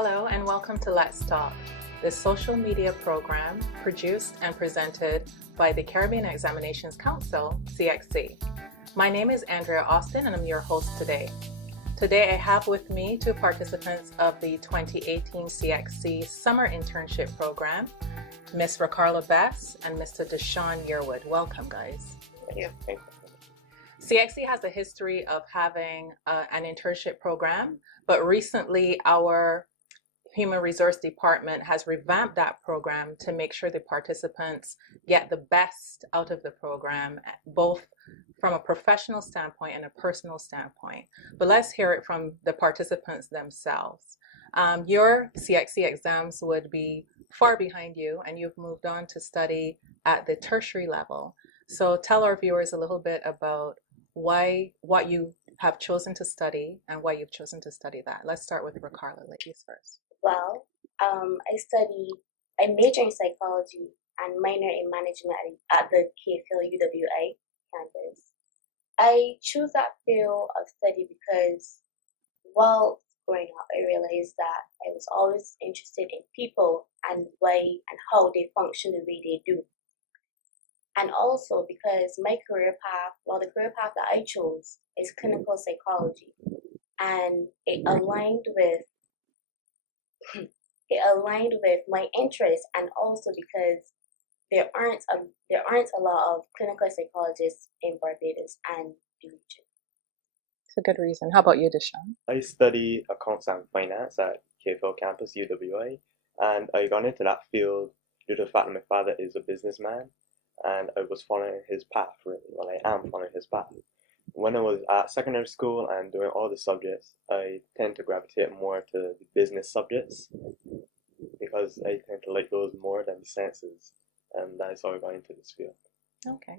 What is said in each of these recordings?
Hello and welcome to Let's Talk, the social media program produced and presented by the Caribbean Examinations Council, CXC. My name is Andrea Austin and I'm your host today. Today I have with me two participants of the 2018 CXC Summer Internship Program, Ms. Rakarla Bess and Mr. Deshaun Yearwood. Welcome, guys. Thank you. CXC has a history of having an internship program, but recently our Human Resource Department has revamped that program to make sure the participants get the best out of the program, both from a professional standpoint and a personal standpoint. But let's hear it from the participants themselves. Your CXC exams would be far behind you, and you've moved on to study at the tertiary level. So tell our viewers a little bit about what you have chosen to study and why you've chosen to study that. Let's start with Rakarla, ladies first. Well, I major in psychology and minor in management at the KFL UWI campus. I chose that field of study because while growing up, I realized that I was always interested in people and why and how they function the way they do. And also because my career path, the career path that I chose is clinical psychology, and it aligned with my interests, and also because there aren't a lot of clinical psychologists in Barbados and the region. It's a good reason. How about you, Deshaun? I study accounts and finance at KFL campus UWI, and I got into that field due to the fact that my father is a businessman, and I was following his path, really. Well, I am following his path. When I was at secondary school and doing all the subjects, I tend to gravitate more to the business subjects because I tend to like those more than the sciences, and that's how I got into this field. Okay.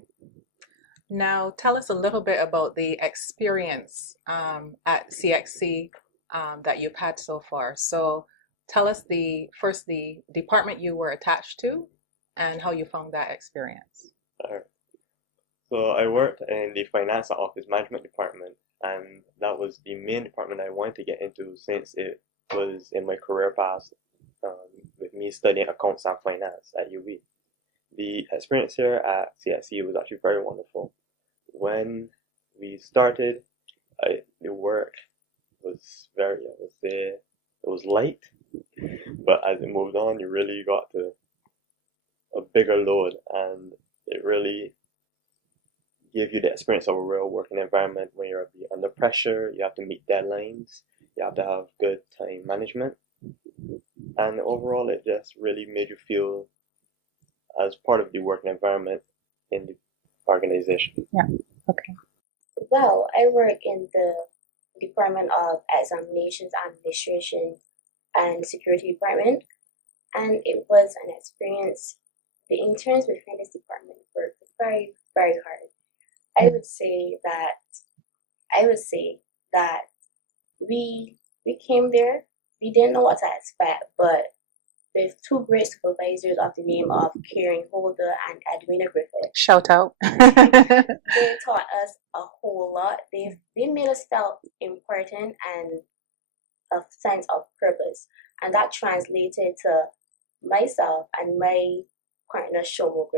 Now, tell us a little bit about the experience at CXC that you've had so far. So tell us the department you were attached to and how you found that experience. So I worked in the finance and office management department, and that was the main department I wanted to get into since it was in my career path with me studying accounts and finance at UB. The experience here at CXC was actually very wonderful. When we started, the work was it was light, but as it moved on, you really got to a bigger load, and it really give you the experience of a real working environment when you're under pressure. You have to meet deadlines, you have to have good time management, and overall it just really made you feel as part of the working environment in the organization. Yeah, okay. Well, I work in the Department of Examinations, Administration, and Security Department, and it was an experience. The interns within this department worked very, very hard. I would say that we came there, we didn't know what to expect, but with two great supervisors of the name of Karen Holder and Edwina Griffith. Shout out. They taught us a whole lot. They made us feel important and a sense of purpose. And that translated to myself and my partner Shomo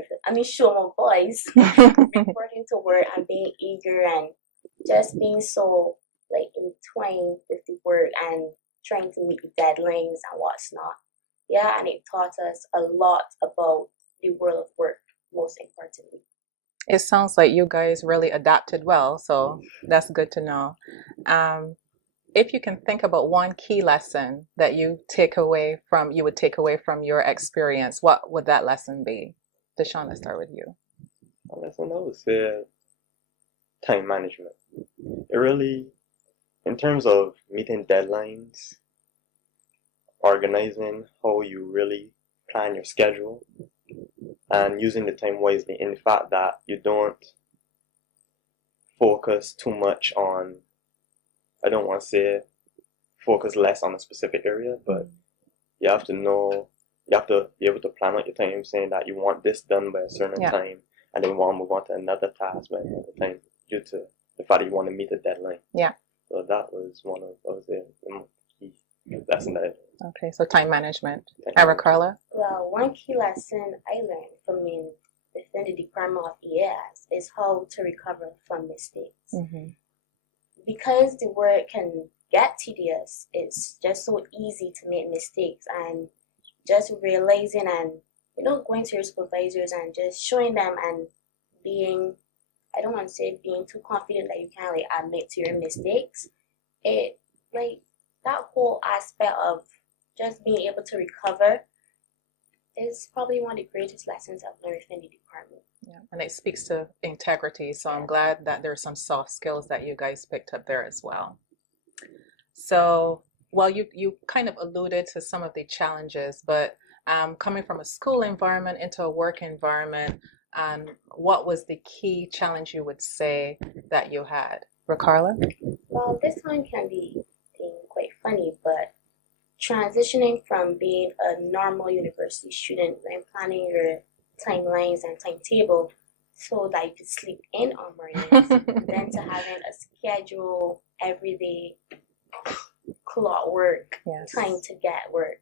Boys reporting to work and being eager and just being so entwined with the work and trying to meet the deadlines and what's not. Yeah, and it taught us a lot about the world of work, most importantly. It sounds like you guys really adapted well, so that's good to know. If you can think about one key lesson that you would take away from your experience, what would that lesson be? Deshaun, let's start with you. A lesson I would say time management. It really, in terms of meeting deadlines, organizing how you really plan your schedule, and using the time wisely in the fact that you don't focus too much on, I don't want to say focus less on a specific area, but you have to be able to plan out your time, saying that you want this done by a certain time, and then you want to move on to another task by another time due to the fact that you want to meet a deadline. Yeah. So that was one of the key lesson that Okay, so time management. Ara Carla? Well, one key lesson I learned from being within the Department of EAS is how to recover from mistakes. Mm-hmm. Because the work can get tedious, it's just so easy to make mistakes, and just realizing and going to your supervisors and just showing them and being, I don't want to say being too confident that you can like admit to your mistakes. It like that whole aspect of just being able to recover is probably one of the greatest lessons I've learned in the department. Yeah, and it speaks to integrity. So I'm glad that there's some soft skills that you guys picked up there as well. So, well, you kind of alluded to some of the challenges, but coming from a school environment into a work environment, what was the key challenge you would say that you had? Rakarla? Well, this one can be quite funny, but transitioning from being a normal university student and planning your timelines and timetable so that you could sleep in on mornings, then to having a schedule every day, clock work, time to get work.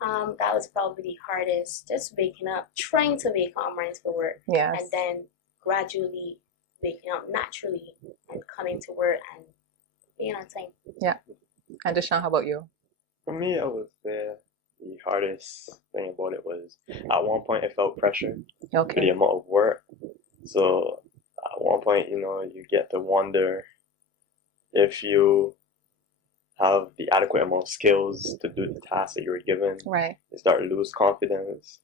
That was probably the hardest, just waking up, trying to wake up on mornings for work, and then gradually waking up naturally and coming to work and being on time. Yeah. And Deshaun, how about you? For me, I would say the hardest thing about it was at one point I felt pressure for the amount of work. So at one point, you get to wonder if you have the adequate amount of skills to do the task that you were given. Right. You start to lose confidence.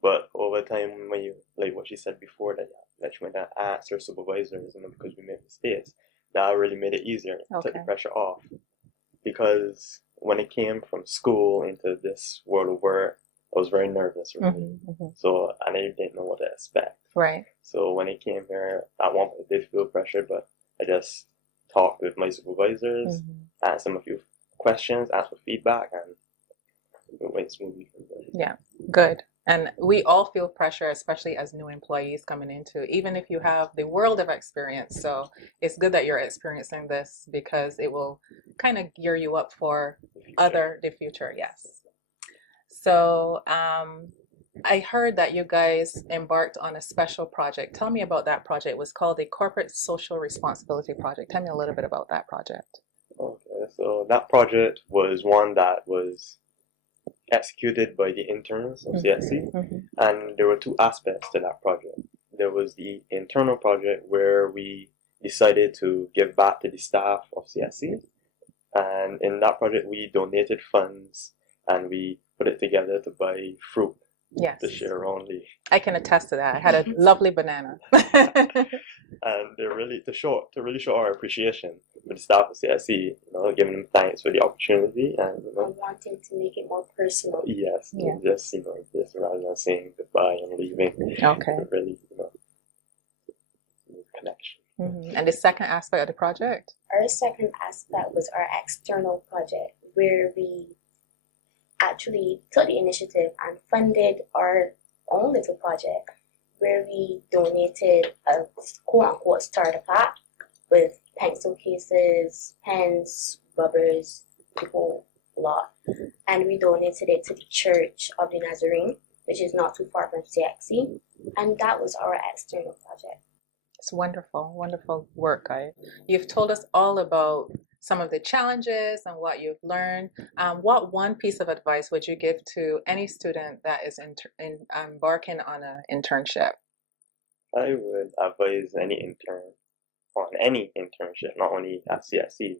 But over time, when you, like what she said before, that you went to ask your supervisors, because we made mistakes, that really made it easier, took the pressure off. Because when it came from school into this world of work, I was very nervous, really. So I didn't know what to expect. Right. So when it came here, at one point I did feel pressure, but I just talked with my supervisors, asked them a few questions, asked for feedback, and it went smoothly from there. Yeah, good. And we all feel pressure, especially as new employees coming into, even if you have the world of experience. So it's good that you're experiencing this because it will kind of gear you up for the future. Yes. So I heard that you guys embarked on a special project. Tell me about that project. It was called the Corporate Social Responsibility Project. Tell me a little bit about that project. Okay, so that project was one that was executed by the interns of CXC, and there were two aspects to that project. There was the internal project where we decided to give back to the staff of CXC, and in that project we donated funds and we put it together to buy fruit to share only. I can attest to that. I had a lovely banana. And they're really to really show our appreciation with the staff of CXC, giving them thanks for the opportunity and wanting to make it more personal. Yes, just just rather than saying goodbye and leaving. Okay. Really, connection. And the second aspect of the project? Our second aspect was our external project, where we actually took the initiative and funded our own little project, where we donated a quote-unquote starter pack with pencil cases, pens, rubbers, the whole lot. And we donated it to the Church of the Nazarene, which is not too far from CXC. And that was our external project. It's wonderful, wonderful work. You've told us all about some of the challenges and what you've learned. What one piece of advice would you give to any student that is embarking on an internship? I would advise any intern on any internship, not only at CXC,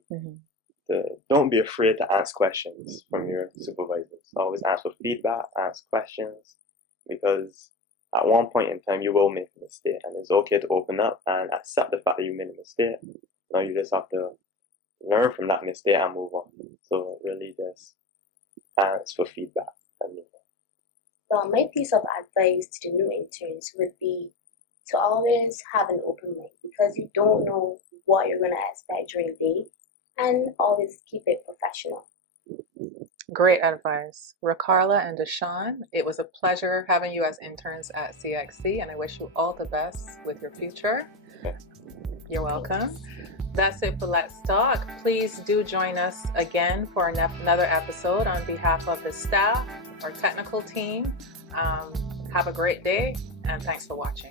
don't be afraid to ask questions from your supervisors. Always ask for feedback, ask questions, because at one point in time you will make a mistake, and it's okay to open up and accept the fact that you made a mistake. Now you just have to learn from that mistake and move on. So really just ask for feedback and move on. Well, my piece of advice to the new interns would be to always have an open mind, because you don't know what you're going to expect during the day, and always keep it professional. Great advice. Rakarla and Deshaun, it was a pleasure having you as interns at CXC, and I wish you all the best with your future. Okay. You're welcome. That's it for Let's Talk. Please do join us again for another episode on behalf of the staff, our technical team. Have a great day, and thanks for watching.